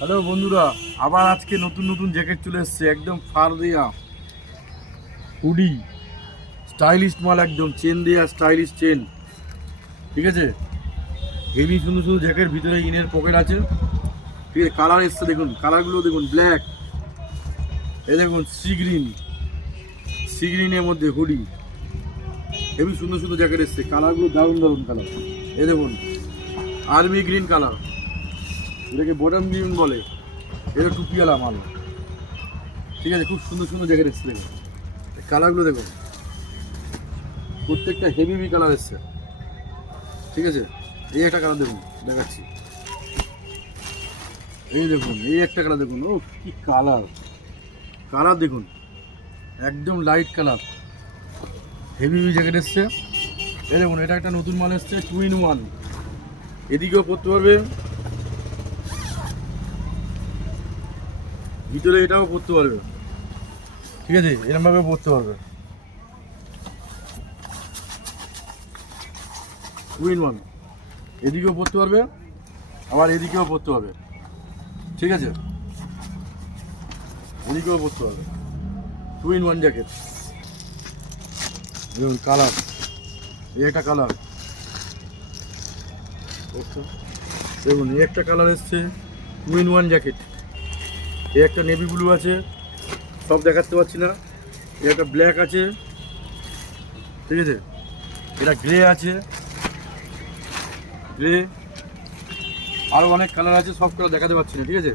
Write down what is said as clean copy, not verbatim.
Hello বন্ধুরা, আবার আজকে নতুন নতুন জ্যাকেট চলে এসছে। একদম ফার দেয়া হুডি, স্টাইলিশ মাল, একদম চেন দেয়া স্টাইলিশ চেন। ঠিক আছে, হেভি সুন্দর সুন্দর জ্যাকেট, ভিতরে ইনের পকেট আছে। ঠিক আছে, কালার এসছে দেখুন, কালারগুলো দেখুন। ব্ল্যাক, এ দেখুন সি গ্রিনের মধ্যে হুডি, হেভি সুন্দর সুন্দর জ্যাকেট এসছে। কালারগুলো দারুণ দারুণ কালার। এ দেখুন আর্মি গ্রিন কালার, এটাকে বটম গ্রিন বলে। এটা টুপিওয়ালা মাল। ঠিক আছে, খুব সুন্দর সুন্দর জ্যাকেট এসছে। দেখুন কালারগুলো দেখুন, প্রত্যেকটা হেভি কালার এসছে। ঠিক আছে, এই একটা কালার দেখুন, দেখাচ্ছি। এই দেখুন, এই একটা কালার দেখুন। ও কি কালার, কালার দেখুন, একদম লাইট কালার, হেভি জ্যাকেট এসছে। এই দেখুন, এটা একটা নতুন মাল এসছে, 2 in 1। এদিকেও পরতে পারবে, ভিতরে এটাও পরতে পারবে। ঠিক আছে, এরকমভাবে পরতে পারবে। 2 in 1, এদিকেও পরতে পারবে, আবার এদিকেও পরতে পারবে। ঠিক আছে, এদিকেও পরতে পারবে। 2 in 1 জ্যাকেট। দেখুন কালার, এই একটা কালার দেখুন, এই একটা কালার এসছে 2 in 1 জ্যাকেট। এই একটা নেভি ব্লু আছে, সব দেখাতে পারছি না। এই একটা ব্ল্যাক আছে। ঠিক আছে, এটা গ্রে আছে, গ্রে, আরও অনেক কালার আছে, সব কালার দেখাতে পারছি না। ঠিক আছে।